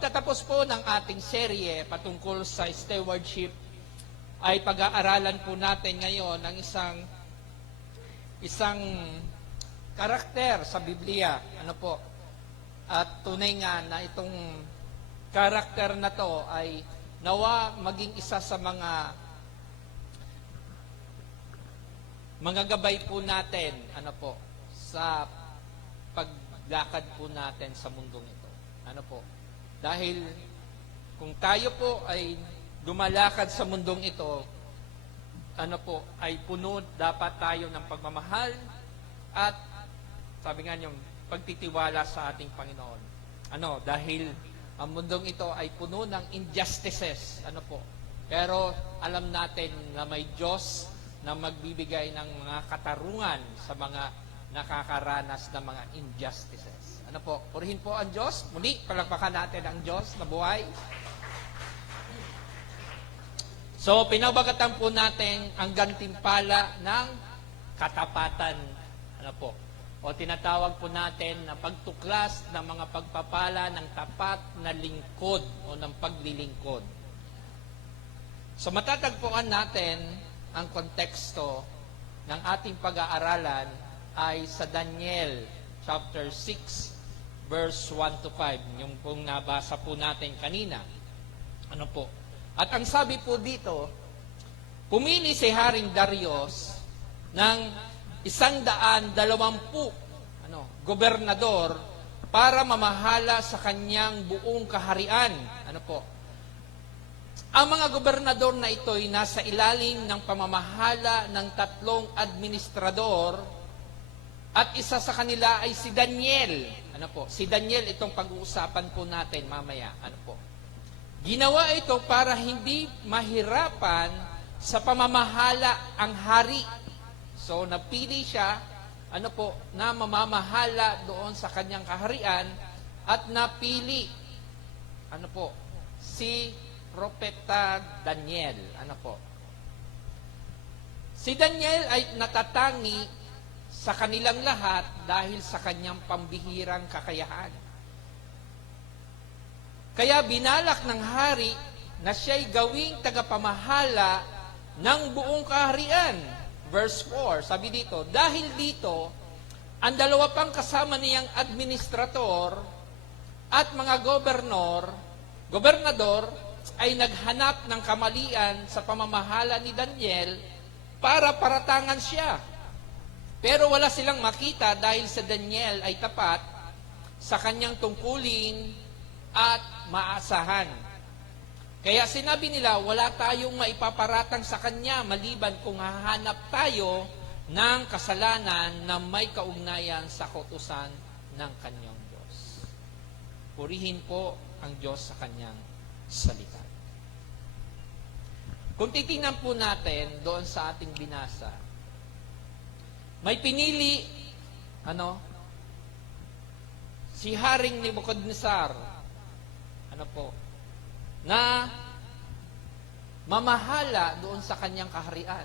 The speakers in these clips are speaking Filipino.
Tatapos po ng ating serye patungkol sa stewardship ay pag-aaralan po natin ngayon ng isang karakter sa Biblia. Ano po? At tunay nga na itong karakter na to ay nawa maging isa sa mga gabay po natin, ano po, sa paglakad po natin sa mundong ito. Ano po? Dahil kung tayo po ay lumalakad sa mundong ito, ano po, ay puno dapat tayo ng pagmamahal at sabi nga niyong pagtitiwala sa ating Panginoon. Ano, dahil ang mundong ito ay puno ng injustices. Ano po? Pero alam natin na may Diyos na magbibigay ng mga katarungan sa mga nakakaranas ng mga injustices. Ano po? Purihin po ang Diyos. Muli, palakpakan natin ang Diyos na buhay. So, pinabagatan po natin ang gantimpala ng katapatan. Ano po? O tinatawag po natin na pagtuklas ng mga pagpapala ng tapat na lingkod o ng paglilingkod. So, matatagpuan natin ang konteksto ng ating pag-aaralan ay sa Daniel chapter 6 verse 1 to 5, yung pong nabasa po natin kanina. Ano po? At ang sabi po dito, pumili si Haring Darius ng 120 gobernador para mamahala sa kanyang buong kaharian. Ano po? Ang mga gobernador na ito ay nasa ilalim ng pamamahala ng 3 administrador at isa sa kanila ay si Daniel. Ano po? Si Daniel, itong pag-uusapan po natin mamaya. Ano po? Ginawa ito para hindi mahirapan sa pamamahala ang hari. So, napili siya, ano po, na mamamahala doon sa kanyang kaharian at napili, ano po, si Propeta Daniel. Ano po? Si Daniel ay natatangi sa kanilang lahat dahil sa kanyang pambihirang kakayahan. Kaya binalak ng hari na siya'y gawing tagapamahala ng buong kaharian. Verse 4, sabi dito, dahil dito, ang 2 pang kasama niyang administrator at mga gobernador ay naghanap ng kamalian sa pamamahala ni Daniel para paratangan siya. Pero wala silang makita dahil sa Daniel ay tapat sa kanyang tungkulin at maasahan. Kaya sinabi nila, wala tayong maipaparatang sa kanya maliban kung hahanap tayo ng kasalanan na may kaugnayan sa kautusan ng kanyang Diyos. Purihin po ang Diyos sa kanyang salita. Kung titingnan po natin doon sa ating binasa, may pinili, si Haring Nebuchadnezzar, na mamahala doon sa kanyang kaharian.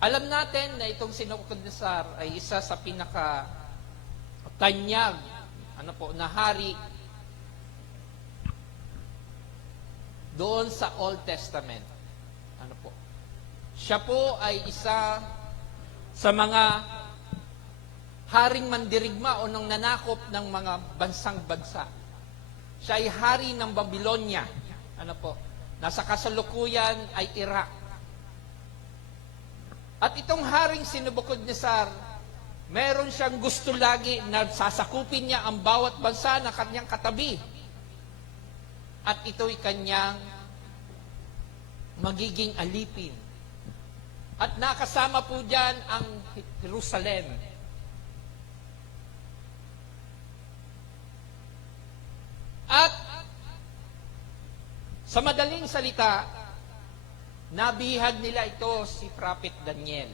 Alam natin na itong si Nebuchadnezzar ay isa sa pinaka-tanyag, na hari doon sa Old Testament. Siya po ay isa sa mga haring mandirigma o nang nanakop ng mga bansang bansa. Siya ay hari ng Babylonia. Nasa kasalukuyan ay Iraq. At itong haring si Nebuchadnezzar, meron siyang gusto lagi na sasakupin niya ang bawat bansa na kanyang katabi. At ito'y kanyang magiging alipin. At nakasama po dyan ang Jerusalem. At sa madaling salita, nabihag nila ito si Prophet Daniel.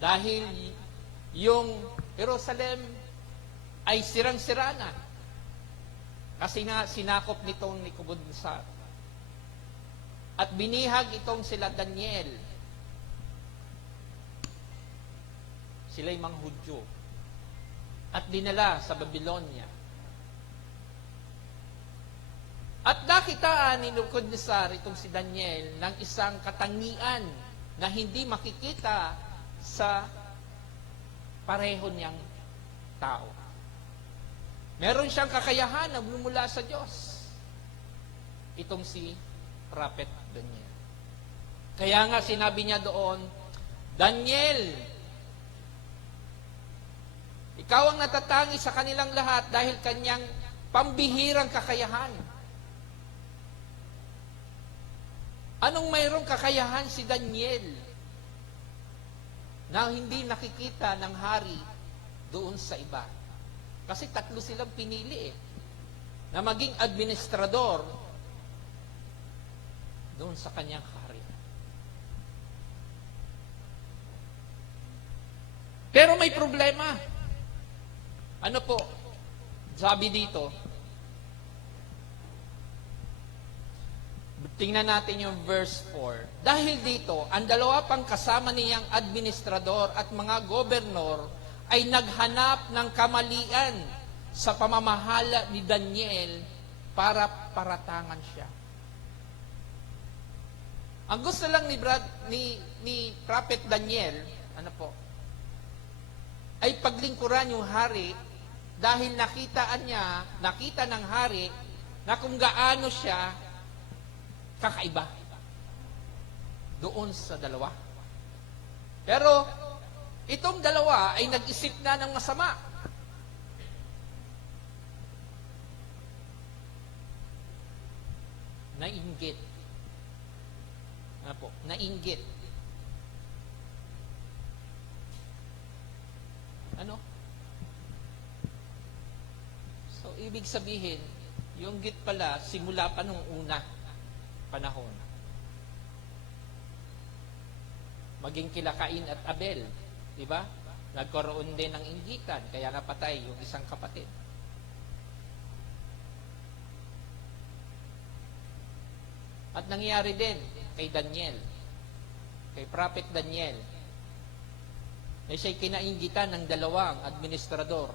Dahil yung Jerusalem ay sirang-sira na. Kasi nga sinakop nitong Nebuchadnezzar. At binihag itong sila Daniel. Sila'y mga Hudyo. at dinala sa Babylonia. At nakitaan ni Nebuchadnezzar itong si Daniel ng isang katangian na hindi makikita sa pareho niyang tao. Meron siyang kakayahan na bumula sa Diyos. Itong si Prophet Daniel. Kaya nga sinabi niya doon, Daniel, ikaw ang natatangi sa kanilang lahat dahil kanyang pambihirang kakayahan. Anong mayroong kakayahan si Daniel na hindi nakikita ng hari doon sa iba? Kasi 3 silang pinili na maging administrador doon sa kanyang hari. Pero may problema. Ano po? Sabi dito, tingnan natin yung verse 4. Dahil dito, ang 2 pang kasama niyang administrador at mga gobernador ay naghanap ng kamalian sa pamamahala ni Daniel para paratangan siya. Ang gusto lang ni Prophet Daniel, ano po, ay paglingkuran yung hari dahil nakita ng hari na kung gaano siya kakaiba doon sa 2. Pero itong 2 ay nag-isip na ng masama. Nainggit. Ano po? Nainggit. Ano? So, ibig sabihin, yung git pala, simula pa nung una panahon. Maging kila Cain at Abel, di ba? Nagkaroon din ng inggitan, kaya napatay yung isang kapatid. At nangyari din kay Daniel, kay Prophet Daniel, na siya'y kinainggitan ng 2 administrador.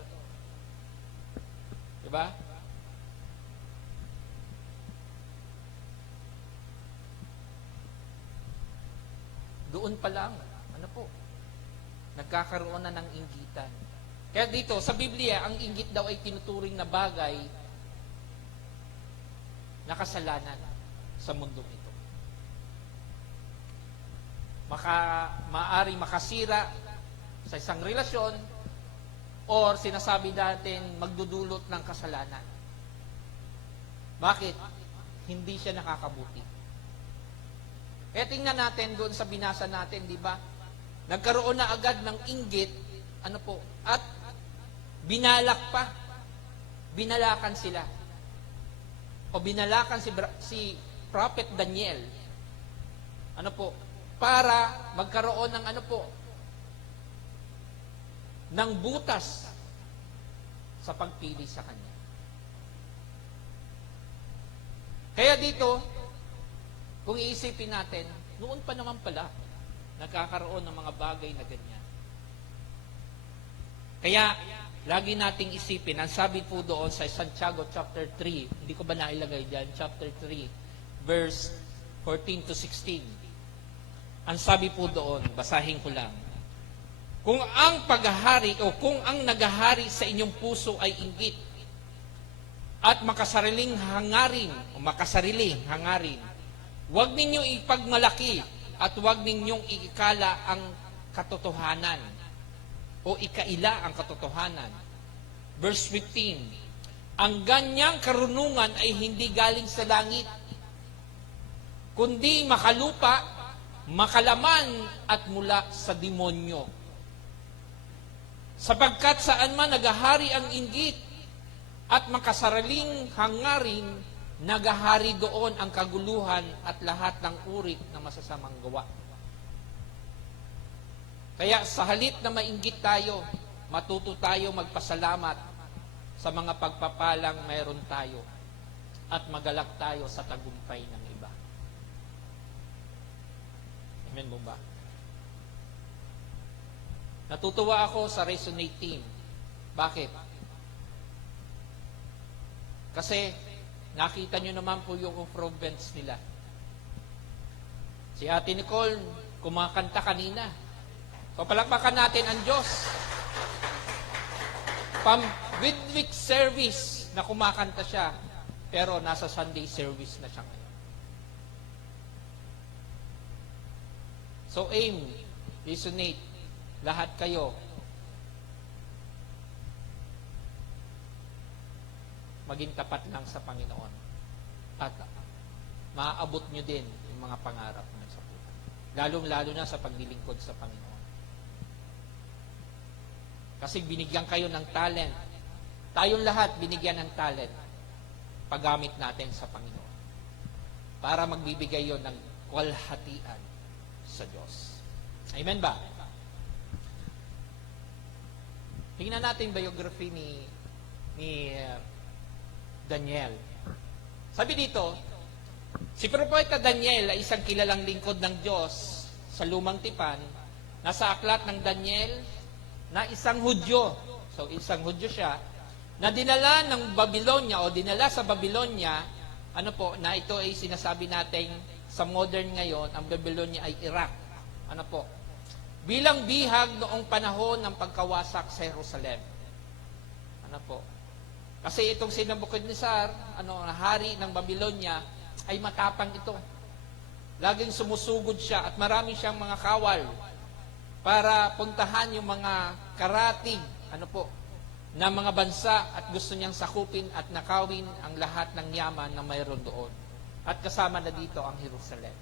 Di ba? Doon pa lang, ano po, nagkakaroon na ng inggitan. Kaya dito, sa Biblia, ang inggit daw ay tinuturing na bagay na kasalanan sa mundong ito. Maaring makasira sa isang relasyon or sinasabi natin magdudulot ng kasalanan. Bakit? Hindi siya nakakabuti. Kaya tingnan natin doon sa binasa natin, di ba? Nagkaroon na agad ng inggit, ano po, at binalak pa. Binalakan sila. O binalakan si Prophet Daniel. Ano po? Para magkaroon ng ano po, ng butas sa pagpili sa kanya. Kaya dito, kung iisipin natin, noon pa naman pala, nagkakaroon ng mga bagay na ganyan. Kaya, lagi nating isipin, ang sabi po doon sa Santiago chapter 3, hindi ko ba nailagay dyan, chapter 3, verse 14 to 16. Ang sabi po doon, basahin ko lang, kung ang paghahari o kung ang naghahari sa inyong puso ay inggit at makasariling hangarin, huwag ninyong ipagmalaki at huwag ninyong iikala ang katotohanan o ikaila ang katotohanan. Verse 15, ang ganyang karunungan ay hindi galing sa langit, kundi makalupa, makalaman at mula sa demonyo. Sapagkat saan man naghahari ang inggit at makasariling hangarin, nagahari doon ang kaguluhan at lahat ng uri ng masasamang gawa. Kaya sa halip na mainggit tayo, matuto tayo magpasalamat sa mga pagpapalang mayroon tayo at magalak tayo sa tagumpay ng iba. Amen mo ba? Natutuwa ako sa Resonate team Bakit? Kasi nakita nyo naman po yung improvements nila. Si Ate Nicole, kumakanta kanina. So, palakpakan natin ang Diyos. Midweek service na kumakanta siya, pero nasa Sunday service na siya ngayon. So, aim, resonate, lahat kayo, maging tapat lang sa Panginoon. At maaabot nyo din yung mga pangarap nyo sa buhay. Lalong-lalo na sa paglilingkod sa Panginoon. Kasi binigyan kayo ng talent. Tayong lahat binigyan ng talent. Paggamit natin sa Panginoon. Para magbibigay yon ng kwalhatian sa Diyos. Amen ba? Tingnan natin biography ni Daniel. Sabi dito, si Propeta Daniel ay isang kilalang lingkod ng Diyos sa Lumang Tipan. Nasa aklat ng Daniel na isang Hudyo. So, isang Hudyo siya na dinala ng Babylonia o dinala sa Babylonia, na ito ay sinasabi natin sa modern ngayon, ang Babylonia ay Iraq. Bilang bihag noong panahon ng pagkawasak sa Jerusalem. Kasi itong si Nabucodonosor, hari ng Babylonia, ay matapang ito. Laging sumusugod siya at marami siyang mga kawal para puntahan yung mga karatig, na mga bansa at gusto niyang sakupin at nakawin ang lahat ng yaman na mayroon doon. At kasama na dito ang Jerusalem.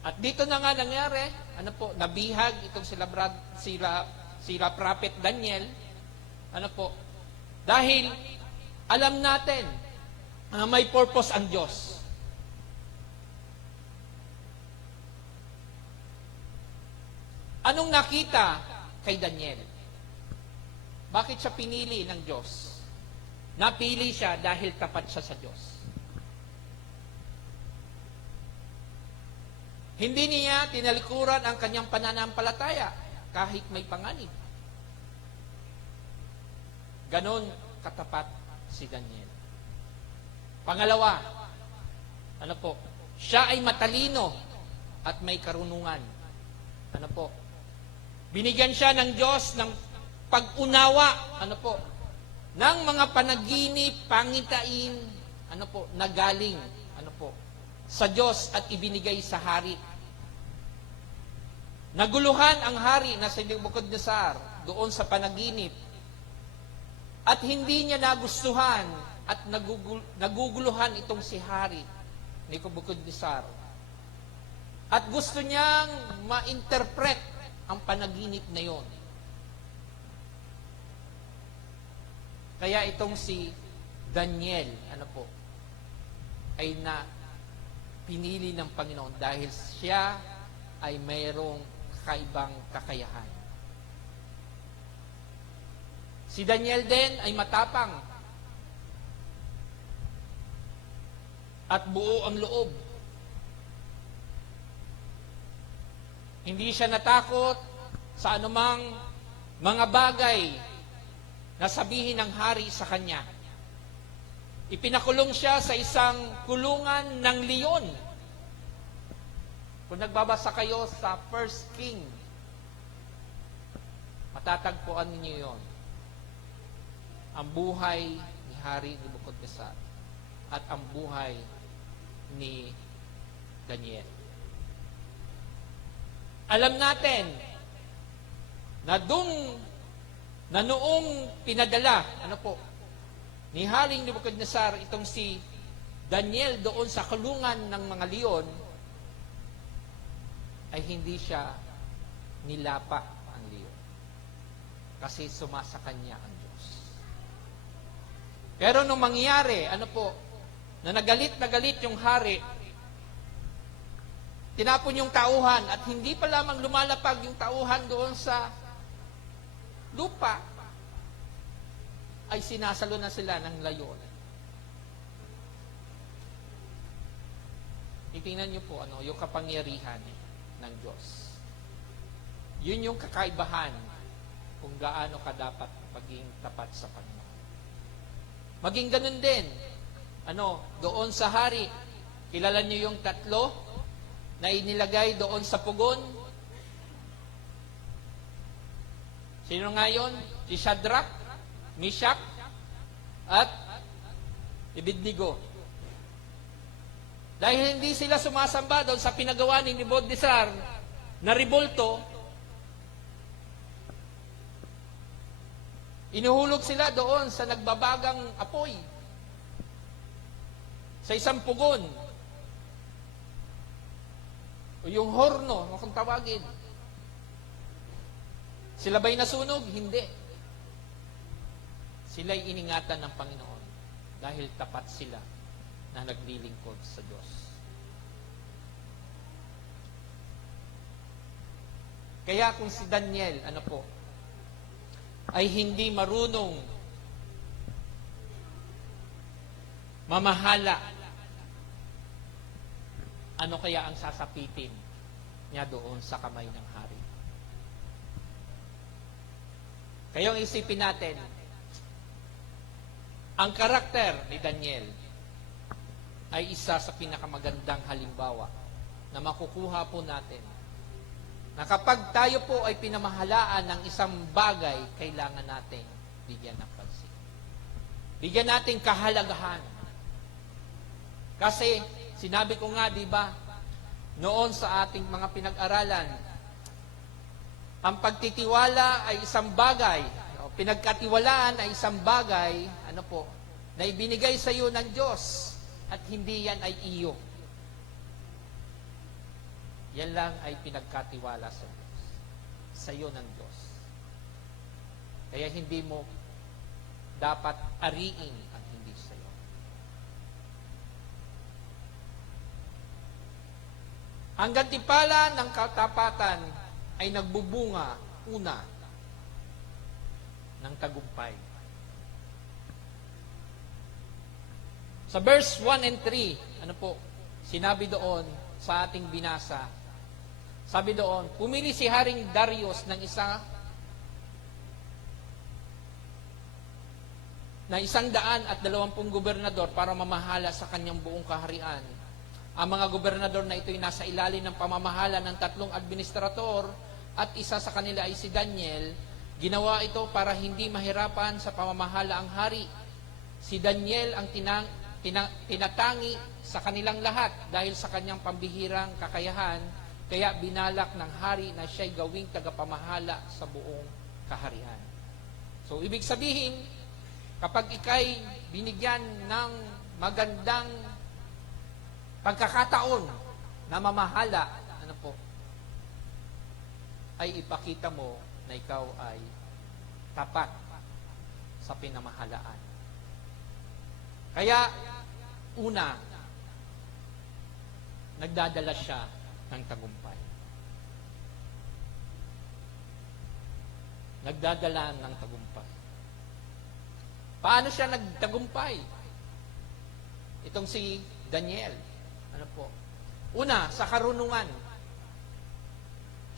At dito na nga nangyari, nabihag itong sila Prophet Daniel, dahil alam natin na may purpose ang Diyos. Anong nakita kay Daniel? Bakit siya pinili ng Diyos? Napili siya dahil tapat siya sa Diyos. Hindi niya tinalikuran ang kanyang pananampalataya kahit may panganib. Ganon katapat si Daniel. Pangalawa, siya ay matalino at may karunungan. Binigyan siya ng Diyos ng pag-unawa, ng mga panaginip, pangitain, na galing, sa Diyos at ibinigay sa hari. Naguluhan ang hari na si Nabucodonosor doon sa panaginip at hindi niya nagustuhan at naguguluhan itong si hari ni Nabucodonosor. At gusto niyang ma-interpret ang panaginip na yon. Kaya itong si Daniel, ay pinili ng Panginoon dahil siya ay mayroong kakaibang kakayahan. Si Daniel din ay matapang at buo ang loob. Hindi siya natakot sa anumang mga bagay na sabihin ng hari sa kanya. Ipinakulong siya sa isang kulungan ng leon. Kung nagbabasa kayo sa 1 King, matatagpuan ninyo yon. Ang buhay ni Hari Nabucodonosor at ang buhay ni Daniel. Alam natin na noong pinadala, ni Haring Nabucodonosor itong si Daniel doon sa kulungan ng mga leon, ay hindi siya nilapa ang leon. Kasi sumasa kanya ang Diyos. Pero nung mangyari, na nagalit yung hari, tinapon yung tauhan at hindi pa lamang lumalapag yung tauhan doon sa lupa, ay sinasalo na sila ng layon. Itingnan niyo po yung kapangyarihan ng Diyos. Yun yung kakaibahan kung gaano ka dapat maging tapat sa Panginoon. Maging ganun din, doon sa hari, kilala niyo yung tatlo na inilagay doon sa pugon? Sino nga yun? Si Shadrach, Meshach, at Abednego. Dahil hindi sila sumasamba doon sa pinagawa ni Nebukadnezar na ribulto, inuhulog sila doon sa nagbabagang apoy, sa isang pugon, o yung horno, kung tawagin. Sila ba'y nasunog? Hindi. Sila'y iningatan ng Panginoon dahil tapat sila na naglilingkod sa Diyos. Kaya kung si Daniel, ay hindi marunong mamahala, ano kaya ang sasapitin niya doon sa kamay ng hari? Kayong isipin natin, ang karakter ni Daniel ay isa sa pinakamagandang halimbawa na makukuha po natin na kapag tayo po ay pinamahalaan ng isang bagay, kailangan nating bigyan ng pansin. Bigyan natin kahalagahan. Kasi, sinabi ko nga, di ba, noon sa ating mga pinag-aralan, ang pagtitiwala ay isang bagay, pinagkatiwalaan ay isang bagay, na ibinigay sa iyo ng Diyos, at hindi yan ay iyo. Yan lang ay pinagkatiwala sa Diyos, sa iyo ng Diyos. Kaya hindi mo dapat ariin ang hindi sa iyo. Ang gantimpala ng katapatan ay nagbubunga, una, ng tagumpay. Sa verse 1 and 3, sinabi doon sa ating binasa, sabi doon, pumili si Haring Darius ng 120 gobernador para mamahala sa kanyang buong kaharian. Ang mga gobernador na ito ay nasa ilalim ng pamamahala ng 3 administrator at isa sa kanila ay si Daniel. Ginawa ito para hindi mahirapan sa pamamahala ang hari. Si Daniel ang tinatangi sa kanilang lahat dahil sa kanyang pambihirang kakayahan, kaya binalak ng hari na siya'y gawing tagapamahala sa buong kaharian. So, ibig sabihin, kapag ika'y binigyan ng magandang pagkakataon na mamahala, ay ipakita mo na ikaw ay tapat sa pinamahalaan. Kaya, una, nagdadala siya ng tagumpay. Nagdadala ng tagumpay. Paano siya nagtagumpay? Itong si Daniel. Una, sa karunungan.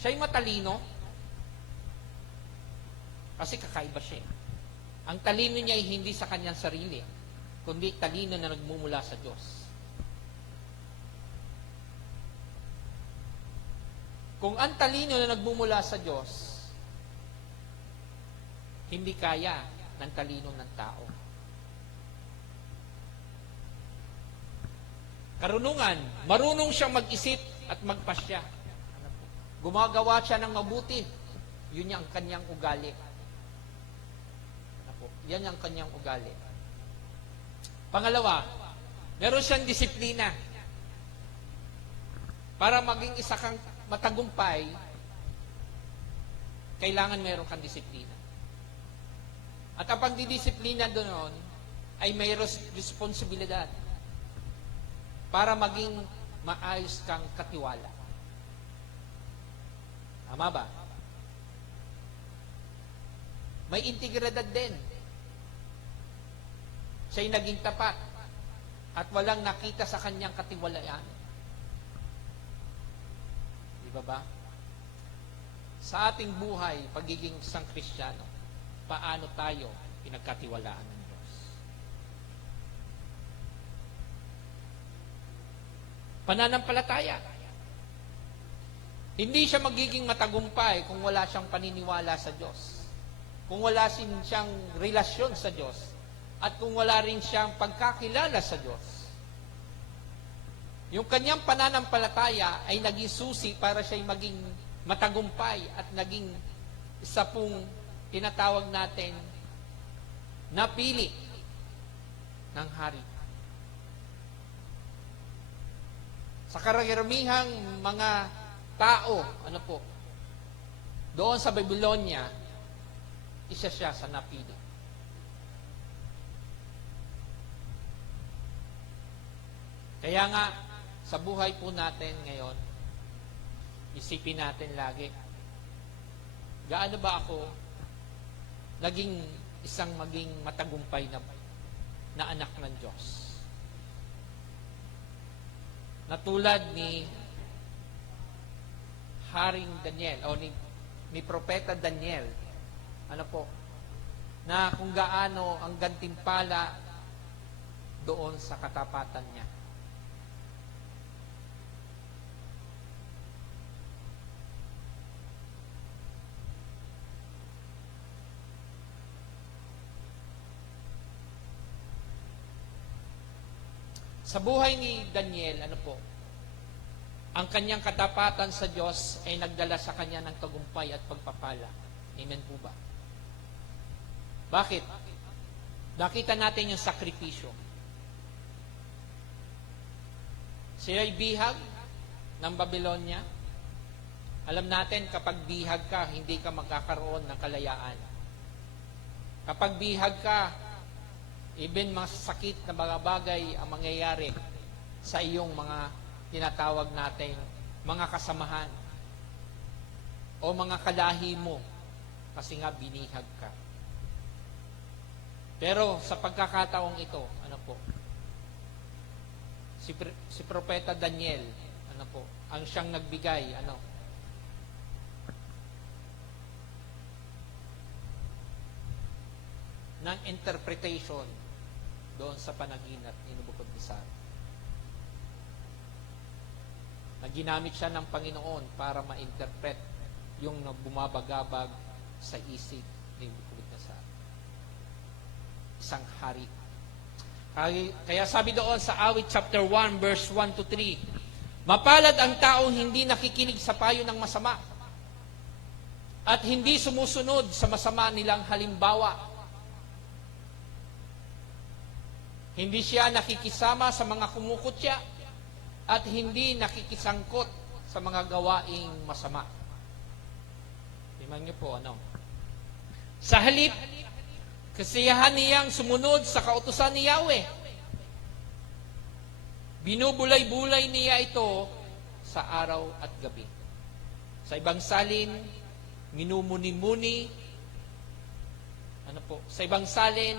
Siya'y matalino. Kasi kakaiba siya. Ang talino niya ay hindi sa kanyang sarili, kundi talino na nagmumula sa Diyos. Kung ang talino na nagmumula sa Diyos, hindi kaya ng talino ng tao. Karunungan, marunong siyang mag-isip at magpasya. Gumagawa siya ng mabuti. Yun ang kanyang ugali. Yan ang kanyang ugali. Pangalawa, meron siyang disiplina. Para maging isa kang matagumpay, kailangan meron kang disiplina. At ang pagdidisiplina doon ay may responsibilidad para maging maayos kang katiwala. Tama ba? May integridad din. Siya'y naging tapat at walang nakita sa kanyang katiwalaan. Di ba ba? sa ating buhay, pagiging isang Kristiyano, paano tayo pinagkatiwalaan ng Diyos. Pananampalataya. Hindi siya magiging matagumpay kung wala siyang paniniwala sa Diyos. Kung wala siyang relasyon sa Diyos. At kung wala rin siyang pagkakilala sa Diyos. Yung kanyang pananampalataya ay naging susi para siya maging matagumpay at naging isa pong tinatawag natin napili ng hari. Sa karamihan mga tao, doon sa Babylonia, isa siya sa napili. Kaya nga, sa buhay po natin ngayon, isipin natin lagi, gaano ba ako naging maging matagumpay na anak ng Diyos? Na tulad ni Haring Daniel o ni Propeta Daniel, na kung gaano ang gantimpala doon sa katapatan niya. Sa buhay ni Daniel, ang kanyang katapatan sa Diyos ay nagdala sa kanya ng tagumpay at pagpapala. Amen po ba? Bakit? Nakita natin yung sakripisyo. Siya'y bihag ng Babylonia. Alam natin, kapag bihag ka, hindi ka magkakaroon ng kalayaan. Kapag bihag ka, even masakit na mga bagay ang mangyayari sa iyong mga tinatawag natin mga kasamahan o mga kalahi mo kasi nga binihag ka. Pero sa pagkakataong ito, si Propeta Daniel, ang siyang nagbigay, ng interpretation doon sa panaginat ni Nebuchadnezzar. Na ginamit siya ng Panginoon para ma-interpret yung bumabagabag sa isip ni Nebuchadnezzar. Isang hari. Kaya sabi doon sa Awit chapter 1 verse 1 to 3, mapalad ang taong hindi nakikinig sa payo ng masama at hindi sumusunod sa masama nilang halimbawa. Hindi siya nakikisama sa mga kumukutya at hindi nakikisangkot sa mga gawaing masama. Tingnan niyo po, Sa halip, kasiyahan niyang sumunod sa kautusan ni Yahweh. Binubulay-bulay niya ito sa araw at gabi. Sa ibang salin, minumuni-muni. Sa ibang salin,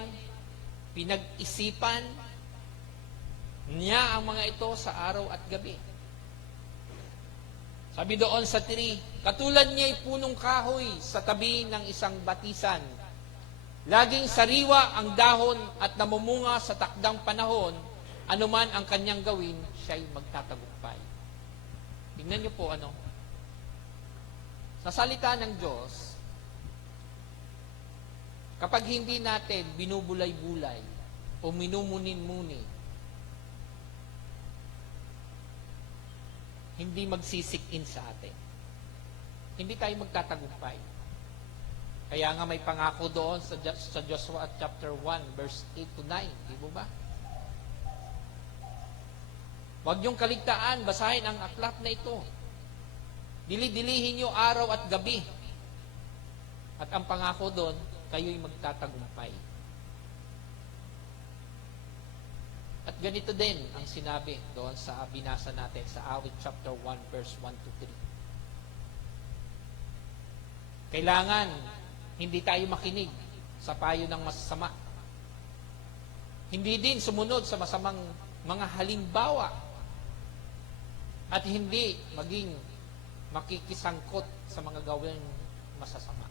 pinag-isipan niya ang mga ito sa araw at gabi. Sabi doon sa 3, katulad niya ay punong kahoy sa tabi ng isang batisan. Laging sariwa ang dahon at namumunga sa takdang panahon, anuman ang kanyang gawin, siya'y magtatagumpay. Tingnan niyo po sa salita ng Diyos, kapag hindi natin binubulay-bulay o minumunin-muni, hindi magsisik-in sa atin. Hindi tayo magtatagumpay. Kaya nga may pangako doon sa Joshua chapter 1 verse 8 to 9. Di ba ba? Huwag niyong kaligtaan, basahin ang aklat na ito. Dili-dilihin niyo araw at gabi. At ang pangako doon, kayo'y magtatagumpay. At ganito din ang sinabi doon sa binasa natin sa Awit chapter 1 verse 1 to 3. Kailangan hindi tayo makinig sa payo ng masasama. Hindi din sumunod sa masamang mga halimbawa. At hindi maging makikisangkot sa mga gawing masasama.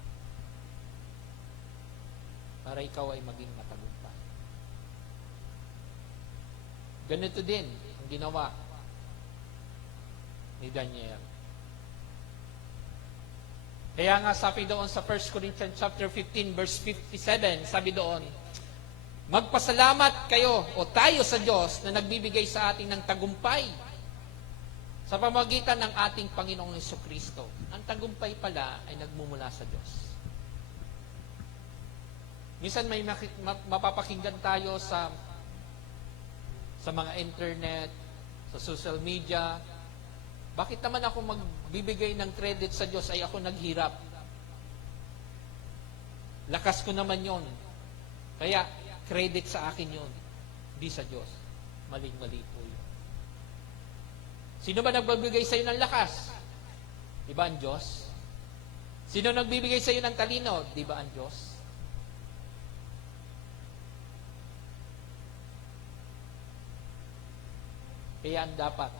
Para ikaw ay maging matagumpay. Ganito din ang ginawa ni Daniel. Kaya nga sabi doon sa 1 Corinthians chapter 15 verse 57, sabi doon, magpasalamat kayo o tayo sa Diyos na nagbibigay sa atin ng tagumpay sa pamamagitan ng ating Panginoong Jesucristo. Ang tagumpay pala ay nagmumula sa Diyos. Minsan may mapapakinggan tayo sa mga internet, sa social media. Bakit naman ako magbibigay ng credit sa Diyos ay ako naghirap? Lakas ko naman yon. Kaya credit sa akin yon. Di sa Diyos. Maling-mali po yun. Sino ba nagbibigay sa iyo ng lakas? Di ba ang Diyos? Sino nagbibigay sa iyo ng talino? Di ba ang Diyos? Kaya ang dapat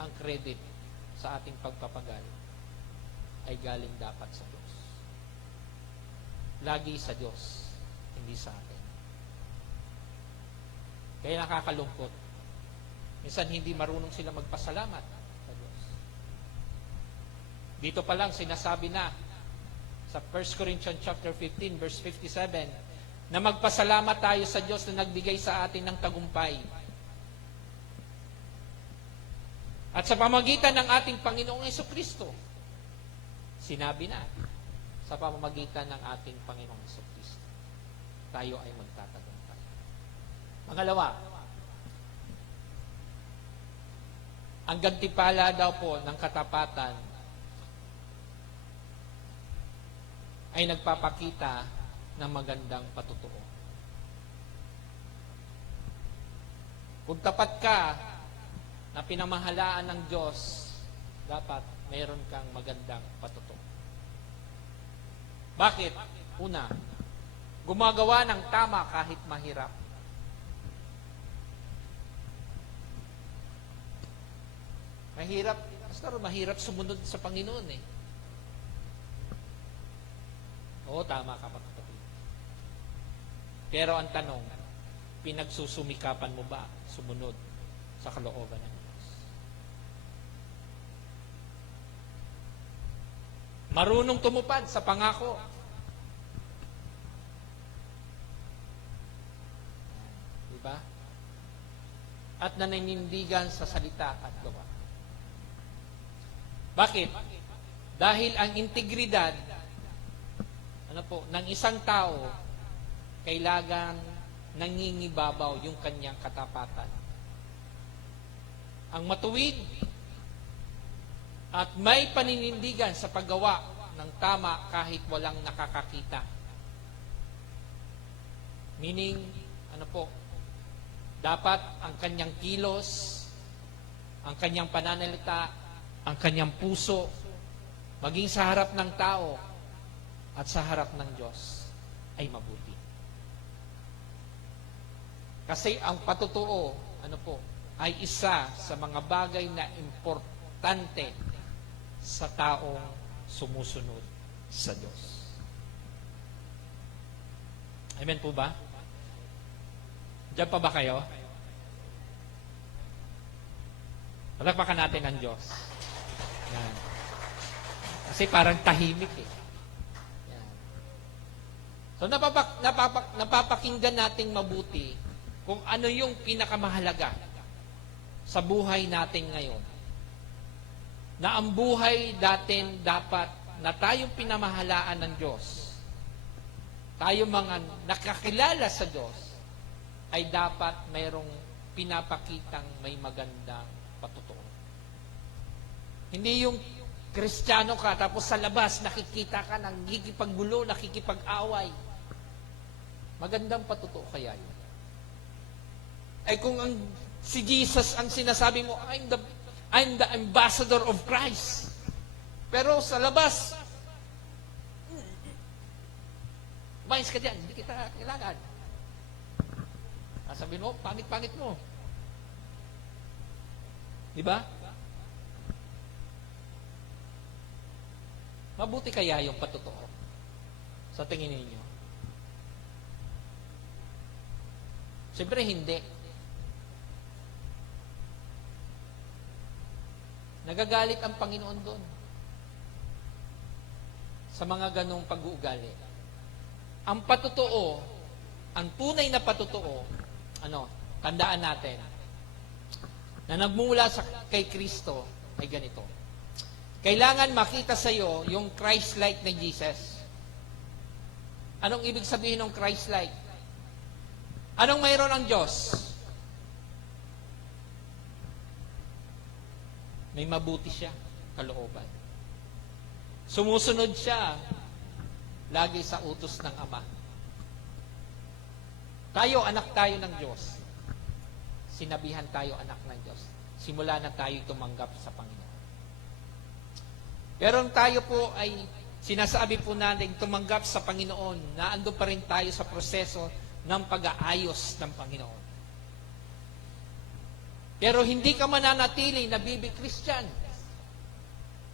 ang credit sa ating pagpapagal ay galing dapat sa Diyos. Lagi sa Diyos, hindi sa atin. Kaya nakakalungkot. Minsan hindi marunong sila magpasalamat sa Diyos. Dito pa lang sinasabi na sa 1 Corinthians chapter 15 verse 57 na magpasalamat tayo sa Diyos na nagbigay sa atin ng tagumpay. At sa pamamagitan ng ating Panginoong Jesucristo, sinabi na, sa pamamagitan ng ating Panginoong Jesucristo, tayo ay magtatagumpay. Pangalawa, ang gantimpala daw po ng katapatan ay nagpapakita ng magandang patutuo. Kung tapat ka na pinamahalaan ng Diyos, dapat mayroon kang magandang patutuo. Bakit? Una, gumagawa ng tama kahit mahirap. Mahirap sumunod sa Panginoon eh. Oo, tama ka kapatid. Pero ang tanong, pinagsusumikapan mo ba sumunod sa kalooban ng Diyos? Marunong tumupad sa pangako. Diba? At naninindigan sa salita at gawa. Bakit? Dahil ang integridad ng isang tao kailangan nangingibabaw yung kanyang katapatan. Ang matuwid at may paninindigan sa paggawa ng tama kahit walang nakakakita. Meaning, dapat ang kanyang kilos, ang kanyang pananalita, ang kanyang puso, maging sa harap ng tao at sa harap ng Diyos ay mabuti. Kasi ang patutuo, ay isa sa mga bagay na importante sa taong sumusunod sa Diyos. Amen po ba? Diyan pa ba kayo? Palakpakan natin ang Diyos. Yan. Kasi parang tahimik eh. Yan. So napapakinggan nating mabuti kung ano yung pinakamahalaga sa buhay natin ngayon. Na ang buhay natin dapat na tayong pinamahalaan ng Diyos, tayo mga nakakilala sa Diyos, ay dapat mayroong pinapakitang may magandang patutuo. Hindi yung Kristiyano ka, tapos sa labas nakikita ka ng nakikipaggulo, nakikipag-away. Magandang patutuo kaya yun. Ay kung si Jesus ang sinasabi mo, I'm the ambassador of Christ. Pero sa labas, bayis ka dyan, hindi kita kailangan. Sabihin mo, pangit-pangit mo. Di ba? Mabuti kaya yung patotoo? Sa tingin ninyo? Siyempre hindi. Nagagalit ang Panginoon doon sa mga ganong pag-uugali. Ang patotoo, ang tunay na patotoo, tandaan natin, na nagmula kay Kristo ay ganito. Kailangan makita sa iyo yung Christ-like na Jesus. Anong ibig sabihin ng Christ-like? Anong mayroon ang Diyos? May mabuti siya, kalooban. Sumusunod siya lagi sa utos ng Ama. Tayo, anak tayo ng Diyos. Sinabihan tayo anak ng Diyos. Simula na tayo tumanggap sa Panginoon. Pero tayo po ay sinasabi po natin tumanggap sa Panginoon na ando pa rin tayo sa proseso ng pag-aayos ng Panginoon. Pero hindi ka mananatili na baby Christian.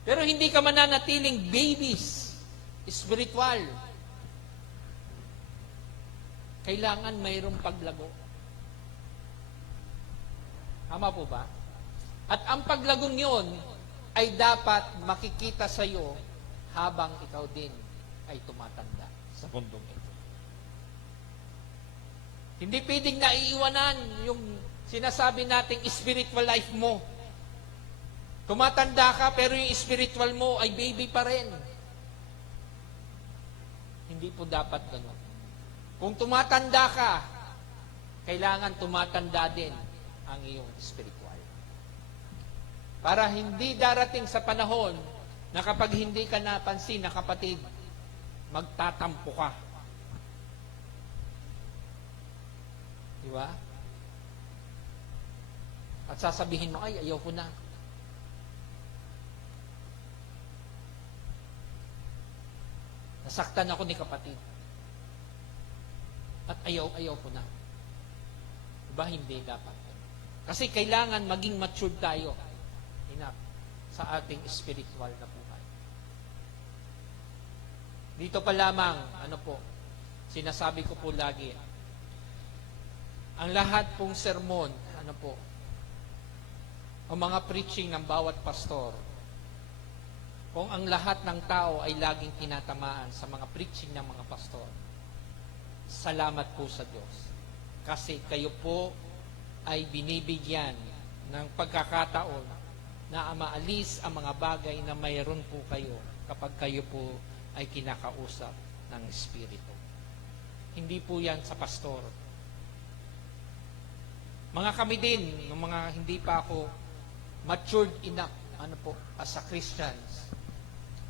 Pero hindi ka mananatiling babies, spiritual. Kailangan mayroong paglago. Tama po ba? At ang paglagong yun ay dapat makikita sa iyo habang ikaw din ay tumatanda sa mundong ito. Hindi pwedeng naiiwanan yung sinasabi nating spiritual life mo. Tumatanda ka pero yung spiritual mo ay baby pa rin. Hindi po dapat gano'n. Kung tumatanda ka, kailangan tumatanda din ang iyong spiritual. Para hindi darating sa panahon na kapag hindi ka napansin na kapatid, magtatampo ka. Di ba? At sasabihin mo, ay, ayaw ko na. Nasaktan ako ni kapatid. At ayaw ko na. Diba? Hindi dapat. Kasi kailangan maging mature tayo sa ating spiritual na buhay. Dito pa lamang, sinasabi ko po lagi, ang lahat pong sermon, o mga preaching ng bawat pastor, kung ang lahat ng tao ay laging tinatamaan sa mga preaching ng mga pastor, salamat po sa Diyos. Kasi kayo po ay binibigyan ng pagkakataon na maalis ang mga bagay na mayroon po kayo kapag kayo po ay kinakausap ng Espiritu. Hindi po yan sa pastor. Mga kami din, ng mga hindi pa ako matured enough, as a Christians,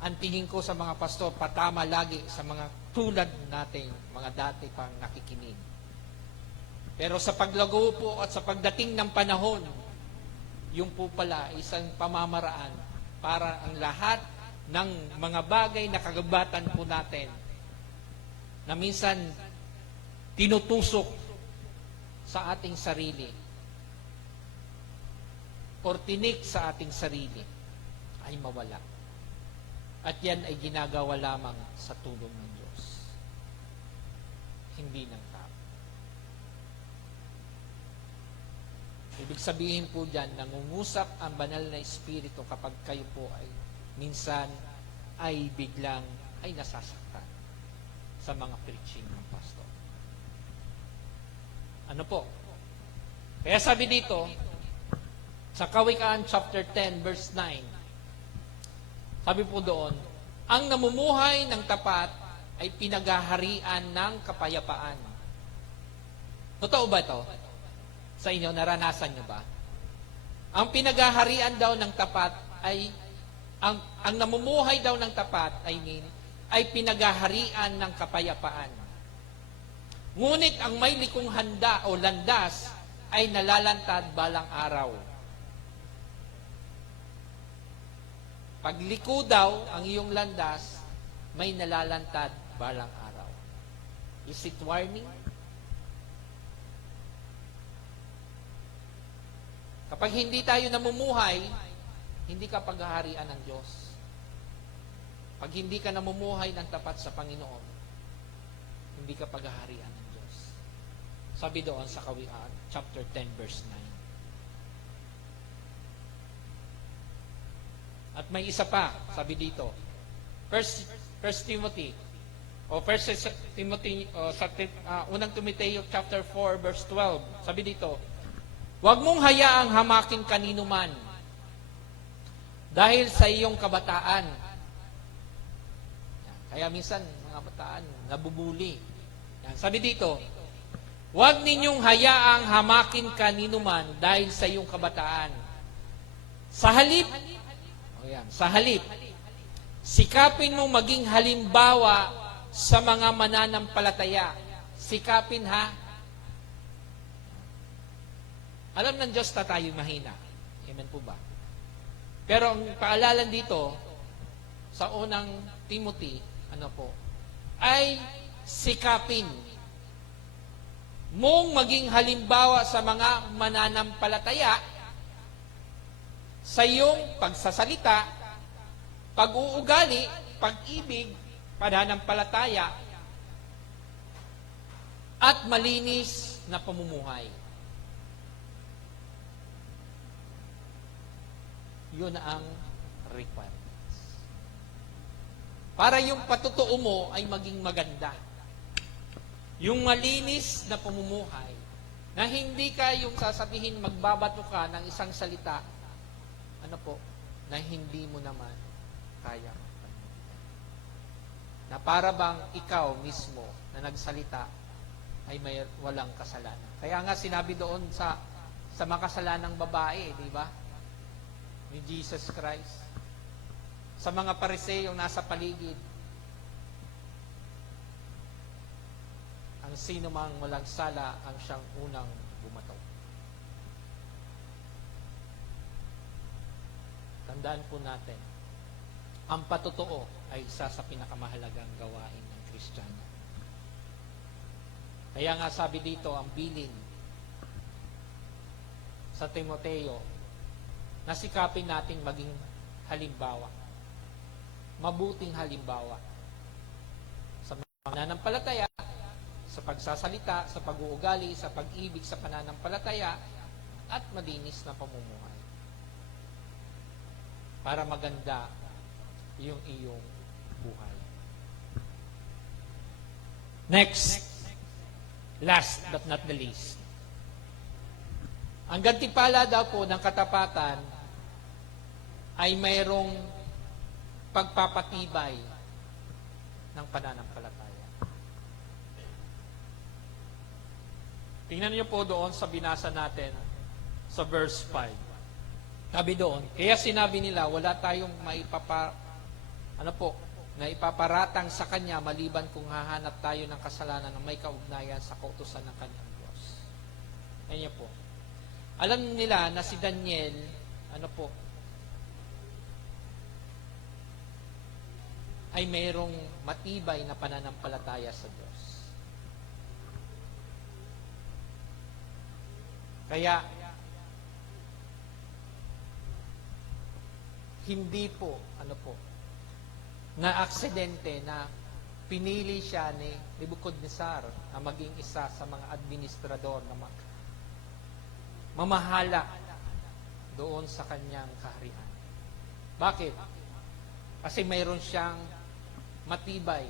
ang tingin ko sa mga pastor, patama lagi sa mga tulad natin, mga dati pang nakikinig. Pero sa paglago po at sa pagdating ng panahon, yung po pala isang pamamaraan para ang lahat ng mga bagay na kagabatan po natin na minsan tinutusok sa ating sarili or tinik sa ating sarili ay mawala. At yan ay ginagawa lamang sa tulong ng Diyos. Hindi ng tao. Ibig sabihin po dyan, nangungusap ang banal na Espiritu kapag kayo po ay minsan ay biglang ay nasasaktan sa mga preaching ng pastor. Kaya sabi dito, sa Kawikaan chapter 10 verse 9, sabi po doon, ang namumuhay ng tapat ay pinaghaharian ng kapayapaan. Totoo ba ito? Sa inyo, naranasan nyo ba? Ang pinaghaharian daw ng tapat ay, ang namumuhay daw ng tapat, ay pinaghaharian ng kapayapaan. Ngunit ang may likong handa o landas ay nalalantad balang araw. Pagliko daw ang iyong landas, may nalalantad balang araw. Is it warning? Kapag hindi tayo namumuhay, hindi ka paghaharian ng Diyos. Pag hindi ka namumuhay ng tapat sa Panginoon, hindi ka paghaharian ng Diyos. Sabi doon sa Kawikaan, chapter 10, verse 9. At may isa pa, sabi dito, First Timothy, unang Timoteo chapter 4, verse 12. Sabi dito, huwag mong hayaang hamakin kanino man dahil sa iyong kabataan. Kaya minsan, mga bataan, nabubuli. Yan. Sabi dito, huwag ninyong hayaang hamakin kanino man dahil sa iyong kabataan. Sa halip, sikapin mong maging halimbawa sa mga mananampalataya. Sikapin, ha? Alam ng Diyos na tayo mahina. Amen po ba? Pero ang paalalan dito, sa unang Timothy, ay sikapin mong maging halimbawa sa mga mananampalataya sa iyong pagsasalita, pag-uugali, pag-ibig, pananampalataya, at malinis na pamumuhay. Yun ang requirements. Para yung patutuo mo ay maging maganda. Yung malinis na pamumuhay, na hindi ka yung sasabihin magbabato ka ng isang salita, na hindi mo naman kaya. Na para bang ikaw mismo na nagsalita ay walang kasalanan. Kaya nga sinabi doon sa makasalanang babae, di ba? Ni Jesus Christ. Sa mga Pariseyong nasa paligid, ang sino mang walang sala ang siyang unang bumato. Tandaan po natin, ang patutuo ay isa sa pinakamahalagang gawain ng Kristiyano. Kaya nga sabi dito, ang bilin sa Timoteo, na sikapin natin maging halimbawa. Mabuting halimbawa. Sa pananampalataya, sa pagsasalita, sa pag-uugali, sa pag-ibig, sa pananampalataya, at malinis na pamumuhay. Para maganda yung iyong buhay. Next, last but not the least. Ang gantimpala daw po ng katapatan ay mayroong pagpapatibay ng pananampalataya. Tingnan niyo po doon sa binasa natin sa verse 5. Sabi doon, kaya sinabi nila, wala tayong na ipaparatang sa Kanya maliban kung hahanap tayo ng kasalanan na may kaugnayan sa kautusan ng Kanyang Diyos. Ayan po. Alam nila na si Daniel, ay mayroong matibay na pananampalataya sa Diyos. Kaya, hindi po, na aksidente na pinili siya ni Nebuchadnezzar na maging isa sa mga administrador na mamahala doon sa kanyang kaharian. Bakit? Kasi mayroon siyang matibay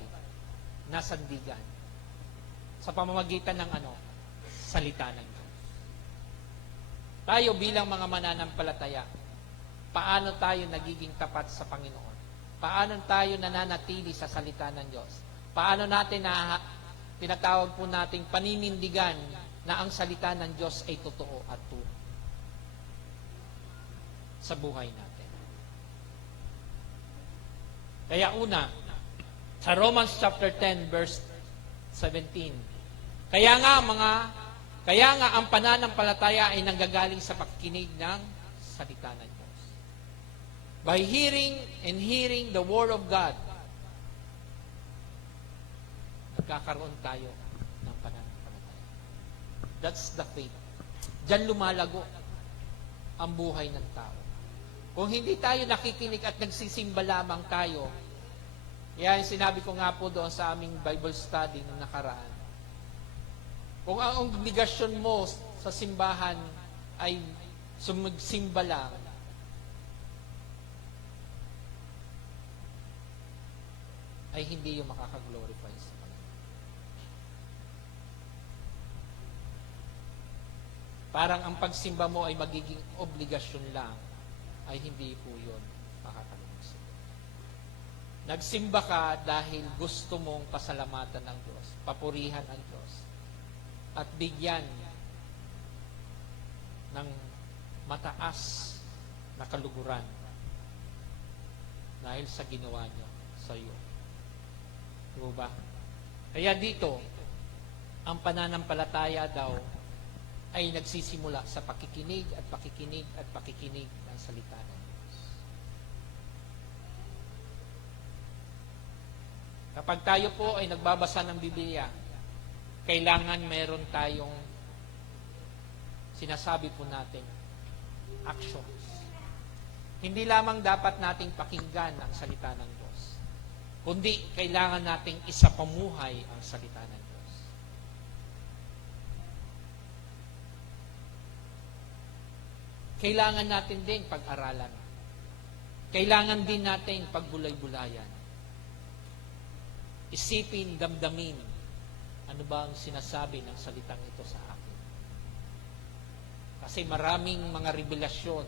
na sandigan sa pamamagitan ng salita ng Diyos. Tayo bilang mga mananampalataya, paano tayo nagiging tapat sa Panginoon? Paano tayo nananatili sa salita ng Diyos? Paano natin tinatawag po nating paninindigan na ang salita ng Diyos ay totoo at tunay sa buhay natin? Kaya una, sa Romans chapter 10 verse 17, kaya nga ang pananampalataya ay nanggagaling sa pakikinig ng salita ng Diyos. By hearing and hearing the Word of God, nagkakaroon tayo ng pananampalataya. That's the faith. Diyan lumalago ang buhay ng tao. Kung hindi tayo nakikinig at nagsisimba lamang tayo, Yan, sinabi ko nga po doon sa aming Bible study nung nakaraan. Kung ang obligasyon mo sa simbahan ay sumagsimba lang, ay hindi yung makakaglorify sa Panginoon. Parang ang pagsimba mo ay magiging obligasyon lang, ay hindi po yun makakalunsod. Nagsimba ka dahil gusto mong pasalamatan ng Diyos, papurihan ang Diyos, at bigyan ng mataas na kaluguran dahil sa ginawa niyo sa iyo. Diba ba? Kaya dito, ang pananampalataya daw ay nagsisimula sa pakikinig at pakikinig at pakikinig ng salita ng Diyos. Kapag tayo po ay nagbabasa ng Biblia, kailangan meron tayong sinasabi po natin, actions. Hindi lamang dapat nating pakinggan ang salita ng Diyos, kundi kailangan nating isapamuhay ang salita ng Diyos. Kailangan natin din pag-aralan. Kailangan din natin pagbulay-bulayan. Isipin, damdamin, ano ba ang sinasabi ng salitang ito sa akin? Kasi maraming mga revelasyon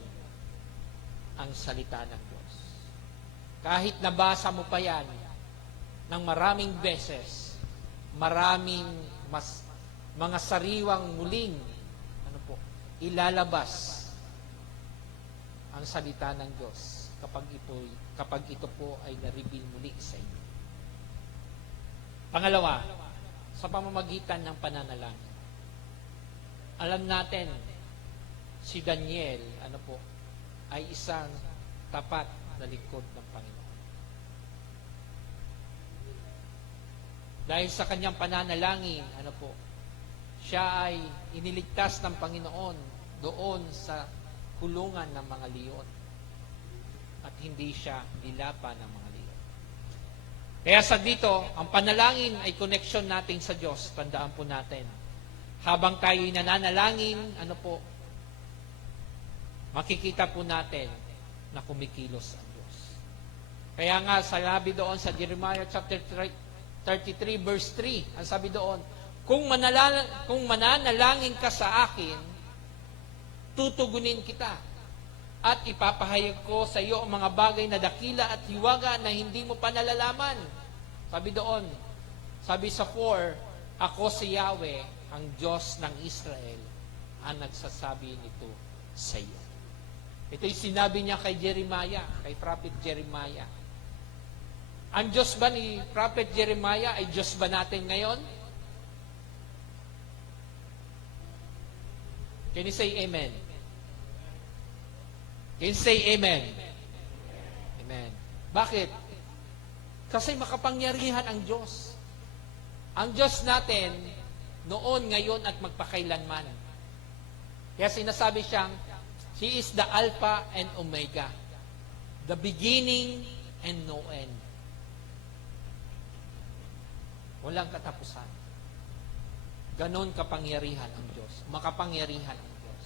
ang salita ng Diyos. Kahit nabasa mo pa yan ng maraming beses, maraming mga sariwang muling ilalabas ang salita ng Diyos kapag ito po ay na-reveal muli sa inyo. Pangalawa, sa pamamagitan ng pananalangin. Alam natin, si Daniel, ay isang tapat na lingkod ng Panginoon. Dahil sa kanyang pananalangin, siya ay iniligtas ng Panginoon doon sa kulungan ng mga leon. At hindi siya nilapa ng mga leon. Kaya sa dito, ang panalangin ay connection natin sa Diyos. Tandaan po natin. Habang tayo'y nananalangin, makikita po natin na kumikilos ang Diyos. Kaya nga, sabi doon sa Jeremiah chapter 33 verse 3, ang sabi doon, kung mananalangin ka sa akin, tutugunin kita. At ipapahayag ko sa iyo ang mga bagay na dakila at hiwaga na hindi mo pa nalalaman. Sabi doon, sabi sa 4, ako si Yahweh, ang Diyos ng Israel, ang nagsasabi nito sa iyo. Ito'y sinabi niya kay Jeremiah, kay Prophet Jeremiah. Ang Diyos ba ni Prophet Jeremiah ay Diyos ba natin ngayon? Can you say amen? Can you say amen? Amen. Bakit? Kasi makapangyarihan ang Diyos. Ang Diyos natin, noon, ngayon, at magpakailanman. Kaya sinasabi siyang, He is the Alpha and Omega, the beginning and no end. Walang katapusan. Ganon kapangyarihan ang Diyos. Makapangyarihan ang Diyos.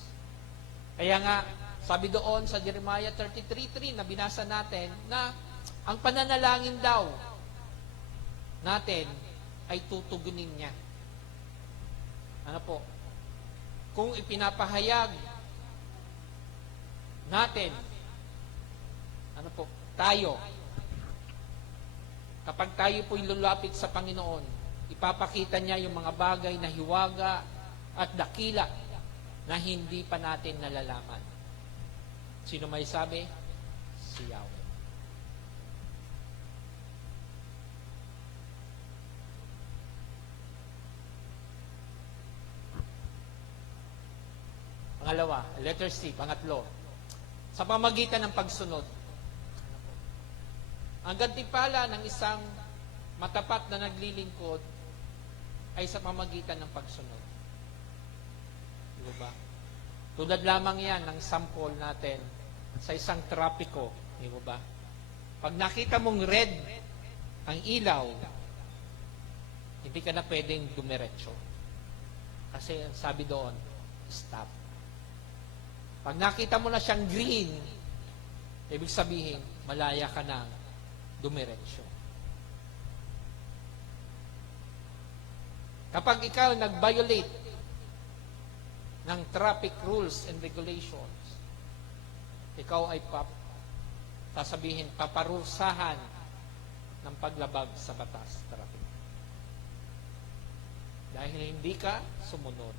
Kaya nga, sabi doon sa Jeremiah 33:3 na binasa natin na ang pananalangin daw natin ay tutugunin niya. Kung ipinapahayag natin, tayo, kapag tayo po'y lulapit sa Panginoon, ipapakita niya yung mga bagay na hiwaga at dakila na hindi pa natin nalalaman. Sino may sabi? Si Yahweh. Pangalawa, letter C, pangatlo. Sa pamagitan ng pagsunod. Ang gantimpala ng isang matapat na naglilingkod ay sa pamagitan ng pagsunod. Di ba? Tulad lamang yan ng sample natin sa isang trapiko. Di ba? Pag nakita mong red ang ilaw, hindi ka na pwedeng dumiretso. Kasi ang sabi doon, stop. Pag nakita mo na siyang green, ibig sabihin, malaya ka na dumiretso. Kapag ikaw nag-violate ng traffic rules and regulations, ikaw ay sasabihin, paparusahan ng paglabag sa batas traffic. Dahil hindi ka sumunod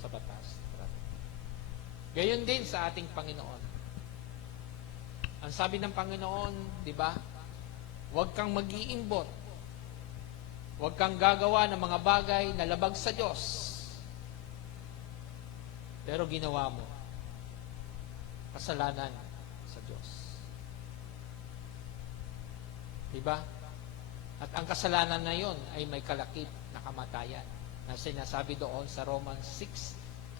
sa batas traffic. Gayon din sa ating Panginoon. Ang sabi ng Panginoon, di ba? Huwag kang mag-iimbot. Huwag kang gagawa ng mga bagay na labag sa Diyos. Pero ginawa mo, kasalanan sa Diyos. Diba? At ang kasalanan na yon ay may kalakip na kamatayan na sinasabi doon sa Romans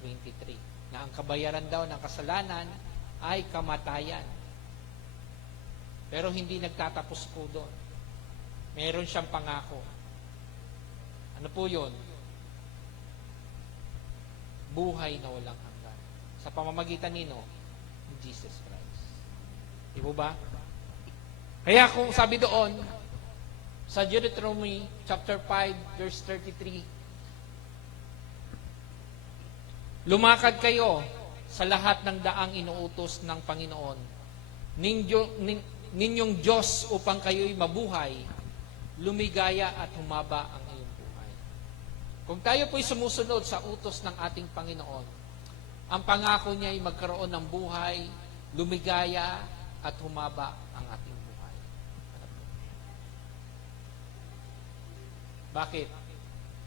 6:23 na ang kabayaran daw ng kasalanan ay kamatayan. Pero hindi nagtatapos po doon. Meron siyang pangako. Ano po yun? Buhay na walang hanggan. Sa pamamagitan nino, Jesus Christ. Di ba? Kaya kung sabi doon, sa Deuteronomy chapter 5, verse 33, lumakad kayo sa lahat ng daang inuutos ng Panginoon, ninyong Diyos upang kayo'y mabuhay, lumigaya at humaba ang iyong buhay. Kung tayo po'y sumusunod sa utos ng ating Panginoon, ang pangako niya ay magkaroon ng buhay, lumigaya at humaba ang ating buhay. Bakit?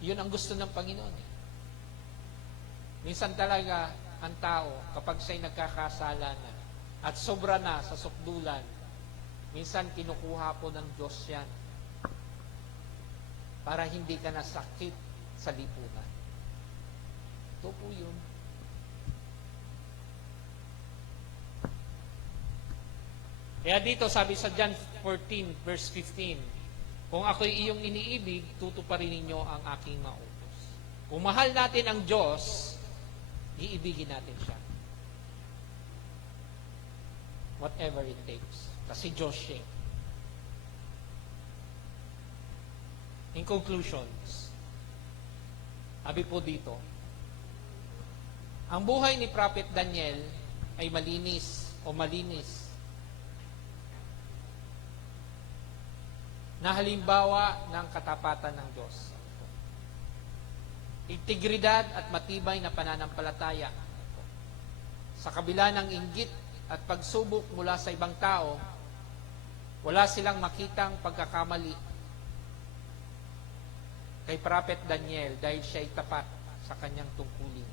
Yun ang gusto ng Panginoon. Minsan talaga, ang tao, kapag siya'y nagkakasala na at sobra na sa sukdulan, minsan kinukuha po ng Diyos yan para hindi ka nasakit sa lipunan. Ito po yun. Kaya dito sabi sa John 14 verse 15, kung ako'y iyong iniibig, tutuparin ninyo ang aking mga utos. Kung mahal natin ang Diyos, iibigin natin siya. Whatever it takes. Kasi Diyos siya. In conclusions, sabi po dito, ang buhay ni Prophet Daniel ay malinis na halimbawa ng katapatan ng Diyos. Integridad at matibay na pananampalataya. Sa kabila ng inggit at pagsubok mula sa ibang tao, wala silang makitang pagkakamali kay Prophet Daniel dahil siya ay tapat sa kanyang tungkulin.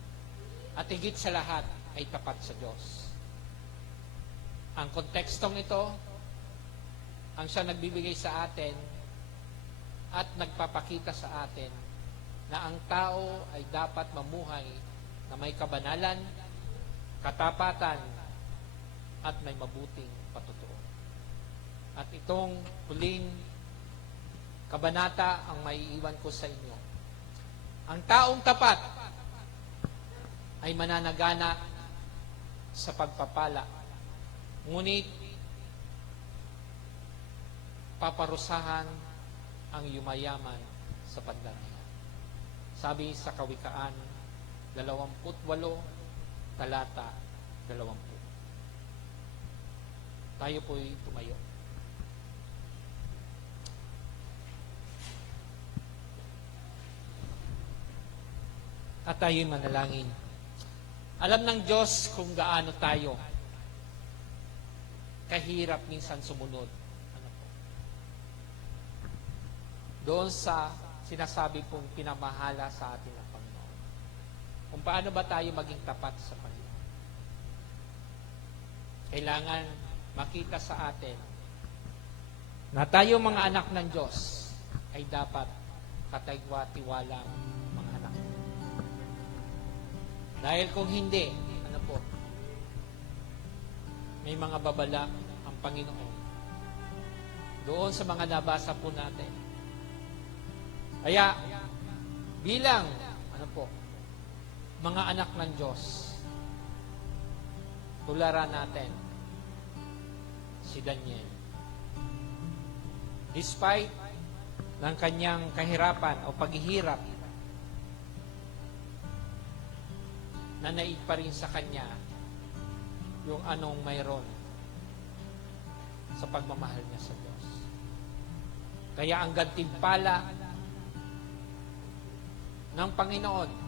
At higit sa lahat ay tapat sa Diyos. Ang kontekstong ito, ang siya nagbibigay sa atin at nagpapakita sa atin na ang tao ay dapat mamuhay na may kabanalan, katapatan, at may mabuting patutuo. At itong huling kabanata ang maiiwan ko sa inyo. Ang taong tapat ay mananagana sa pagpapala. Ngunit, paparusahan ang yumayaman sa pandamihan. Sabi sa Kawikaan 28, talata 20. Tayo po'y tumayo. At tayo'y manalangin. Alam ng Diyos kung gaano tayo kahirap minsan sumunod. Doon sa sinasabi pong pinamahala sa atin ng Panginoon. Kung paano ba tayo maging tapat sa Panginoon. Kailangan makita sa atin na tayo mga anak ng Diyos ay dapat kataywa-tiwalang mga anak. Dahil kung hindi, may mga babala ang Panginoon doon sa mga nabasa po natin. Kaya, bilang, mga anak ng Diyos, tularan natin si Daniel. Despite ng kanyang kahirapan o paghihirap, nanaig pa rin sa kanya yung anong mayroon sa pagmamahal niya sa Diyos. Kaya ang gantimpala ng Panginoon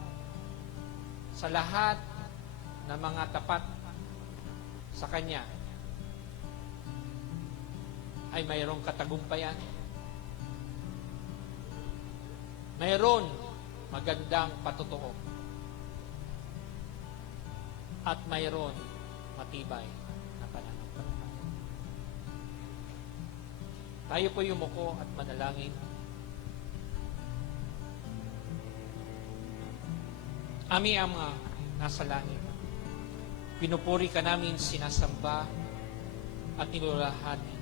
sa lahat ng mga tapat sa Kanya ay mayroong katagumpayan. Mayroon magandang patotoo. At mayroon matibay na pananampalataya. Tayo po yumuko at manalangin. Ami Ama, nasa langit, pinupuri ka namin, sinasamba at nilulahati.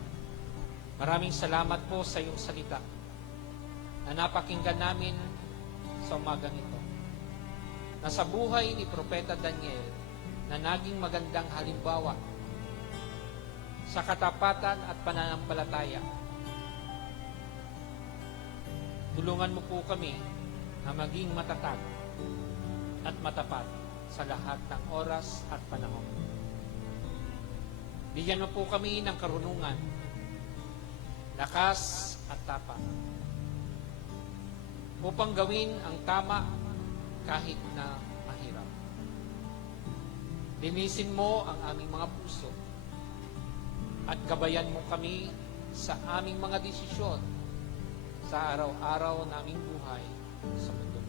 Maraming salamat po sa iyong salita na napakinggan namin sa umagang ito. Na sa buhay ni Propeta Daniel na naging magandang halimbawa sa katapatan at pananampalataya. Tulungan mo po kami na maging matatag at matapat sa lahat ng oras at panahon. Bigyan mo po kami ng karunungan, lakas at tapang upang gawin ang tama kahit na mahirap. Linisin mo ang aming mga puso at gabayan mo kami sa aming mga desisyon sa araw-araw naming buhay sa mundo.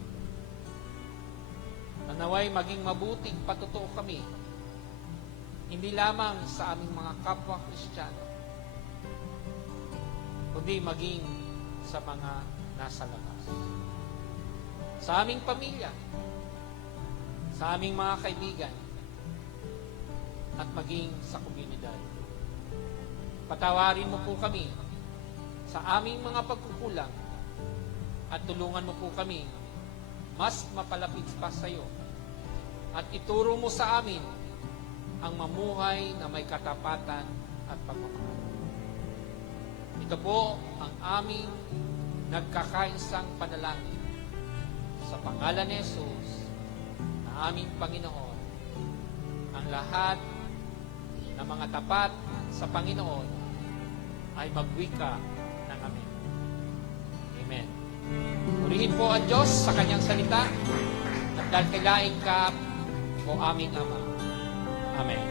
Nanaway maging mabuting patotoo kami, hindi lamang sa aming mga kapwa Kristiyano, kundi maging sa mga nasa labas. Sa aming pamilya, sa aming mga kaibigan, at maging sa komunidad. Patawarin mo po kami sa aming mga pagkukulang at tulungan mo po kami mas mapalapit pa sa iyo at ituro mo sa amin ang mamuhay na may katapatan at pagmamahal. Ito po ang aming nagkakaisang panalangin sa pangalan ni Jesus na aming Panginoon. Ang lahat ng mga tapat sa Panginoon ay magwika ng Amen. Amen. Purihin po ang Diyos sa Kanyang salita at dahil kailain ka o aming Ama. Amen.